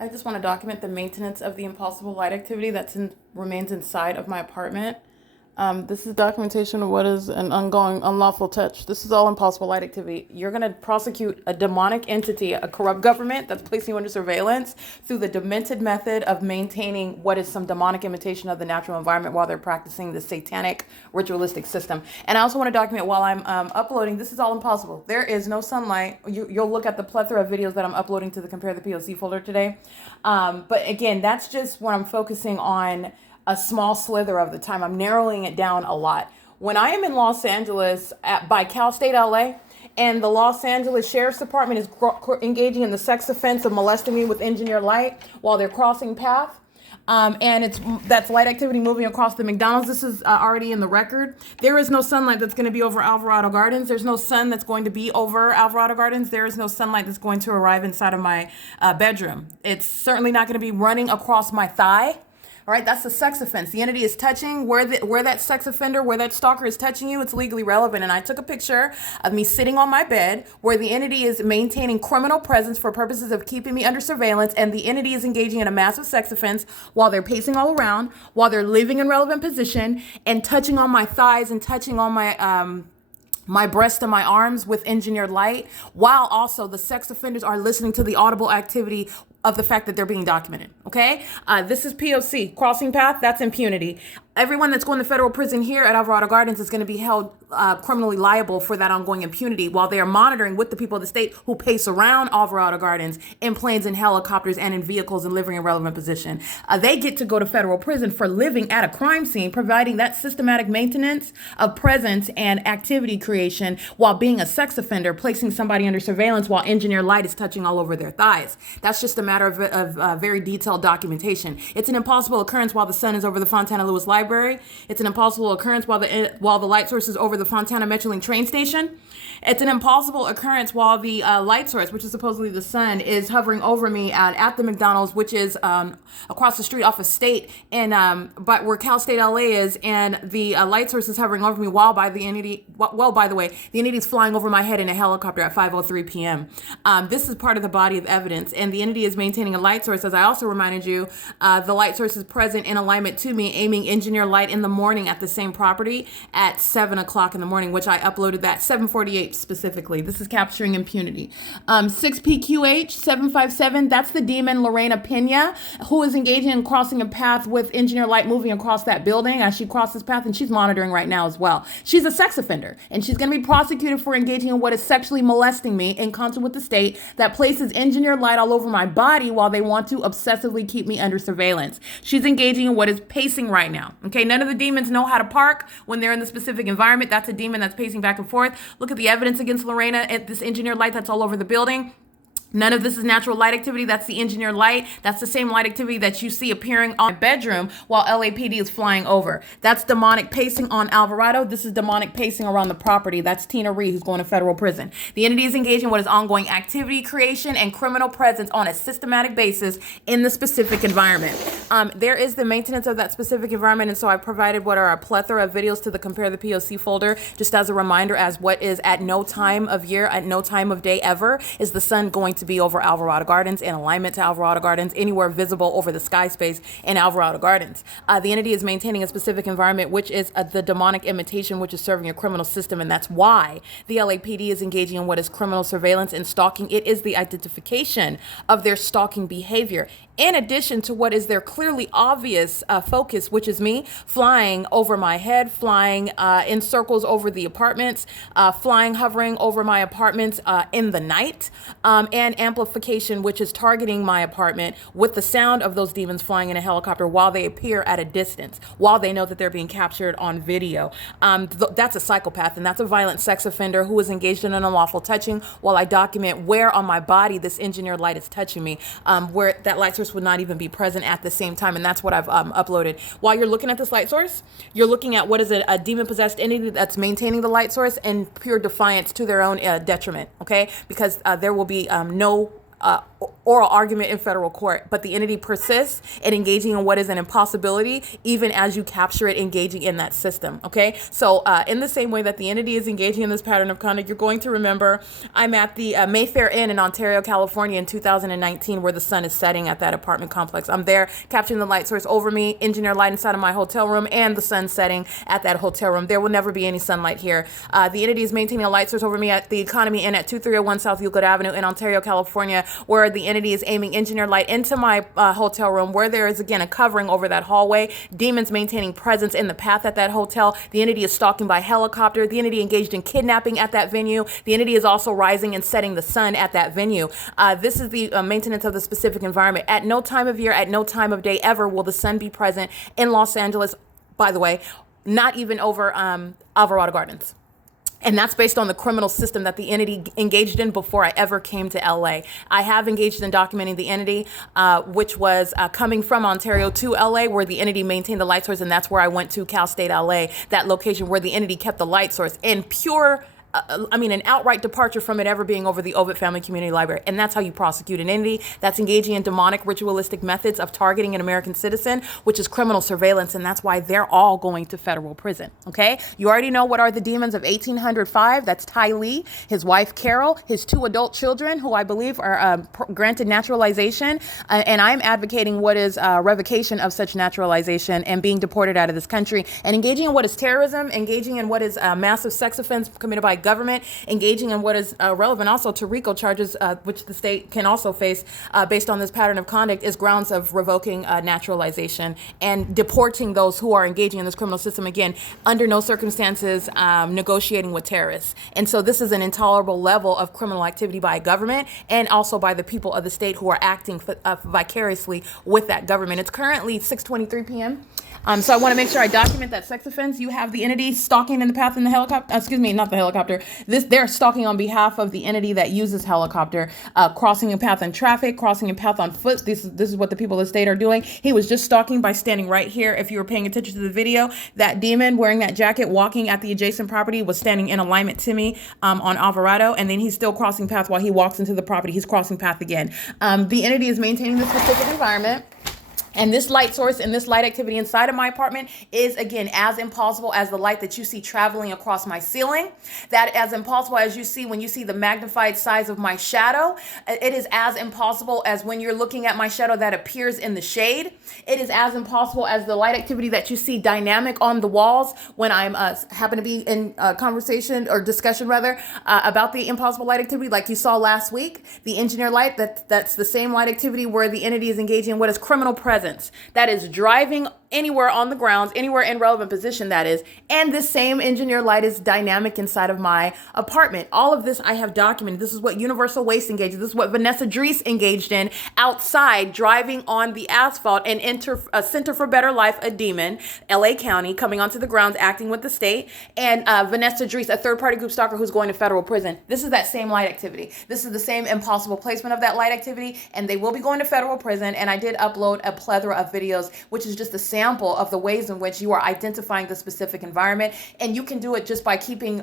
I just want to document the maintenance of the impossible light activity remains inside of my apartment. This is documentation of what is an ongoing unlawful touch. This is all impossible light activity. You're going to prosecute a demonic entity, a corrupt government that's placing you under surveillance through the demented method of maintaining what is some demonic imitation of the natural environment while they're practicing the satanic ritualistic system. And I also want to document while I'm uploading, this is all impossible. There is no sunlight. You'll look at the plethora of videos that I'm uploading to the Compare the P.O.C. folder today. But again, that's just what I'm focusing on a small slither of the time. I'm narrowing it down a lot. When I am in Los Angeles by Cal State LA, and the Los Angeles Sheriff's Department is engaging in the sex offense of molesting me with engineered light while they're crossing path, and that's light activity moving across the McDonald's. This is already in the record. There is no sunlight that's going to be over Alvarado Gardens. There's no sun that's going to be over Alvarado Gardens. There is no sunlight that's going to arrive inside of my bedroom. It's certainly not going to be running across my thigh. All right, that's the sex offense. The entity is touching where that sex offender, where that stalker is touching you. It's legally relevant. And I took a picture of me sitting on my bed where the entity is maintaining criminal presence for purposes of keeping me under surveillance. And the entity is engaging in a massive sex offense while they're pacing all around, while they're living in relevant position and touching on my thighs and touching on my breast and my arms with engineered light, while also the sex offenders are listening to the audible activity of the fact that they're being documented, okay? This is POC, crossing path, that's impunity. Everyone that's going to federal prison here at Alvarado Gardens is going to be held criminally liable for that ongoing impunity while they are monitoring with the people of the state who pace around Alvarado Gardens in planes and helicopters and in vehicles and living in relevant position. They get to go to federal prison for living at a crime scene, providing that systematic maintenance of presence and activity creation while being a sex offender, placing somebody under surveillance while engineered light is touching all over their thighs. That's just a matter of very detailed documentation. It's an impossible occurrence while the sun is over the Fontana Lewis Library. It's an impossible occurrence while the light source is over the Fontana Metrolink train station. It's an impossible occurrence while the light source, which is supposedly the sun, is hovering over me at the McDonald's, which is across the street off of State, and but where Cal State LA is, and the light source is hovering over me while by the entity. Well, by the way, the entity is flying over my head in a helicopter at 5:03 p.m. This is part of the body of evidence, and the entity is maintaining a light source. As I also reminded you, the light source is present in alignment to me, aiming engineer light in the morning at the same property at 7 o'clock in the morning, which I uploaded that 7:48 specifically. This is capturing impunity. 6PQH 757, that's the demon Lorena Pena, who is engaging in crossing a path with engineer light moving across that building as she crosses path, and she's monitoring right now as well. She's a sex offender, and she's going to be prosecuted for engaging in what is sexually molesting me in concert with the state that places engineered light all over my body while they want to obsessively keep me under surveillance. She's engaging in what is pacing right now. Okay, none of the demons know how to park when they're in the specific environment. That's a demon that's pacing back and forth. Look at the evidence against Lorena at this engineered light that's all over the building. None of this is natural light activity. That's the engineered light. That's the same light activity that you see appearing on my bedroom while LAPD is flying over. That's demonic pacing on Alvarado. This is demonic pacing around the property. That's Tina Ree, who's going to federal prison. The entity is engaging in what is ongoing activity creation and criminal presence on a systematic basis in the specific environment. There is the maintenance of that specific environment, and so I provided what are a plethora of videos to the Compare the POC folder, just as a reminder as what is at no time of year, at no time of day ever, is the sun going to be over Alvarado Gardens, in alignment to Alvarado Gardens, anywhere visible over the sky space in Alvarado Gardens. The entity is maintaining a specific environment, which is the demonic imitation, which is serving a criminal system, and that's why the LAPD is engaging in what is criminal surveillance and stalking. It is the identification of their stalking behavior, in addition to what is their clearly obvious focus, which is me flying over my head, flying in circles over the apartments, flying, hovering over my apartments in the night, and amplification, which is targeting my apartment with the sound of those demons flying in a helicopter while they appear at a distance, while they know that they're being captured on video. That's a psychopath, and that's a violent sex offender who is engaged in an unlawful touching while I document where on my body this engineered light is touching me, where that light source would not even be present at the same time, and that's what I've uploaded. While you're looking at this light source, you're looking at what is a demon-possessed entity that's maintaining the light source in pure defiance to their own detriment, okay? Because there will be no oral argument in federal court, but the entity persists in engaging in what is an impossibility, even as you capture it engaging in that system. Okay, so in the same way that the entity is engaging in this pattern of conduct, you're going to remember I'm at the Mayfair Inn in Ontario, California in 2019, where the sun is setting at that apartment complex. I'm there capturing the light source over me, engineer light inside of my hotel room, and the sun setting at that hotel room. There will never be any sunlight here. The entity is maintaining a light source over me at the Economy Inn at 2301 South Euclid Avenue in Ontario, California, where the entity is aiming engineer light into my hotel room, where there is again a covering over that hallway. Demons maintaining presence in the path at that hotel. The entity is stalking by helicopter. The entity engaged in kidnapping at that venue. The entity is also rising and setting the sun at that venue. This is the maintenance of the specific environment. At no time of year, at no time of day ever will the sun be present in Los Angeles, by the way, not even over Alvarado Gardens. And that's based on the criminal system that the entity engaged in before I ever came to LA. I have engaged in documenting the entity, which was coming from Ontario to LA, where the entity maintained the light source. And that's where I went to Cal State LA, that location where the entity kept the light source in pure an outright departure from it ever being over the Ovid Family Community Library. And that's how you prosecute an entity that's engaging in demonic ritualistic methods of targeting an American citizen, which is criminal surveillance. And that's why they're all going to federal prison. Okay. You already know what are the demons of 1805. That's Ty Lee, his wife, Carol, his 2 adult children, who I believe are granted naturalization. And I'm advocating what is revocation of such naturalization and being deported out of this country, and engaging in what is terrorism, engaging in what is a massive sex offense committed by government, engaging in what is relevant also to RICO charges, which the state can also face based on this pattern of conduct, is grounds of revoking naturalization and deporting those who are engaging in this criminal system, again, under no circumstances negotiating with terrorists. And so this is an intolerable level of criminal activity by government and also by the people of the state who are acting vicariously with that government. It's currently 6:23 p.m. So I want to make sure I document that sex offense. You have the entity stalking in the path in the helicopter. Excuse me, not the helicopter. They're stalking on behalf of the entity that uses helicopter, crossing a path in traffic, crossing a path on foot. This is what the people of the state are doing. He was just stalking by standing right here. If you were paying attention to the video, that demon wearing that jacket walking at the adjacent property was standing in alignment to me on Alvarado, and then he's still crossing path while he walks into the property. He's crossing path again. The entity is maintaining the specific environment. And this light source and this light activity inside of my apartment is, again, as impossible as the light that you see traveling across my ceiling. That as impossible as you see when you see the magnified size of my shadow. It is as impossible as when you're looking at my shadow that appears in the shade. It is as impossible as the light activity that you see dynamic on the walls when I'm happen to be in conversation or discussion rather about the impossible light activity like you saw last week. The engineer light, that's the same light activity where the entity is engaging in what is criminal presence. That is driving anywhere on the grounds, anywhere in relevant position, that is. And this same engineer light is dynamic inside of my apartment. All of this I have documented. This is what Universal Waste engaged. This is what Vanessa Drees engaged in outside, driving on the asphalt, and Center for Better Life, a demon, LA County, coming onto the grounds, acting with the state, and Vanessa Drees, a third-party group stalker who's going to federal prison. This is that same light activity. This is the same impossible placement of that light activity, and they will be going to federal prison. And I did upload a plethora of videos, which is just a sample of the ways in which you are identifying the specific environment. And you can do it just by keeping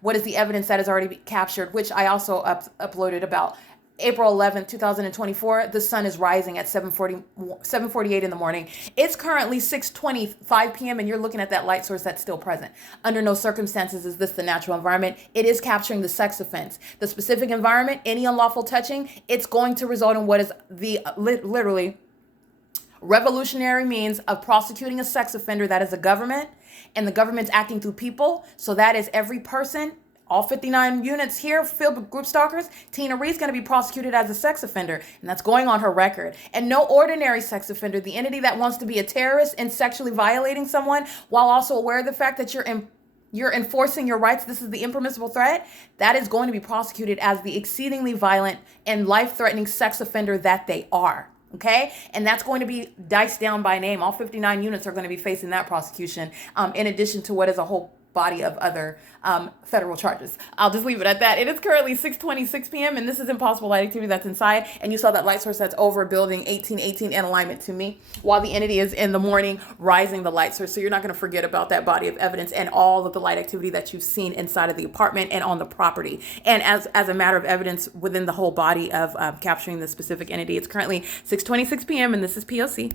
what is the evidence that is already captured, which I also uploaded about April 11th, 2024. The sun is rising at 7:48 in the morning. It's currently 6:25 p.m. and you're looking at that light source that's still present. Under no circumstances is this the natural environment. It is capturing the sex offense. The specific environment, any unlawful touching, it's going to result in what is the literally revolutionary means of prosecuting a sex offender that is a government, and the government's acting through people. So that is every person, all 59 units here filled with group stalkers. Tina Reed's going to be prosecuted as a sex offender, and that's going on her record. And no ordinary sex offender, the entity that wants to be a terrorist and sexually violating someone while also aware of the fact that you're enforcing your rights. This is the impermissible threat. That is going to be prosecuted as the exceedingly violent and life-threatening sex offender that they are. Okay, and that's going to be diced down by name. All 59 units are going to be facing that prosecution, in addition to what is a whole body of other federal charges. I'll just leave it at that. It is currently 6:26 p.m. and this is impossible light activity that's inside. And you saw that light source that's over building 1818 in alignment to me, while the entity is in the morning rising the light source. So you're not going to forget about that body of evidence and all of the light activity that you've seen inside of the apartment and on the property. And as a matter of evidence within the whole body of capturing the specific entity, it's currently 6:26 p.m. and this is P.O.C.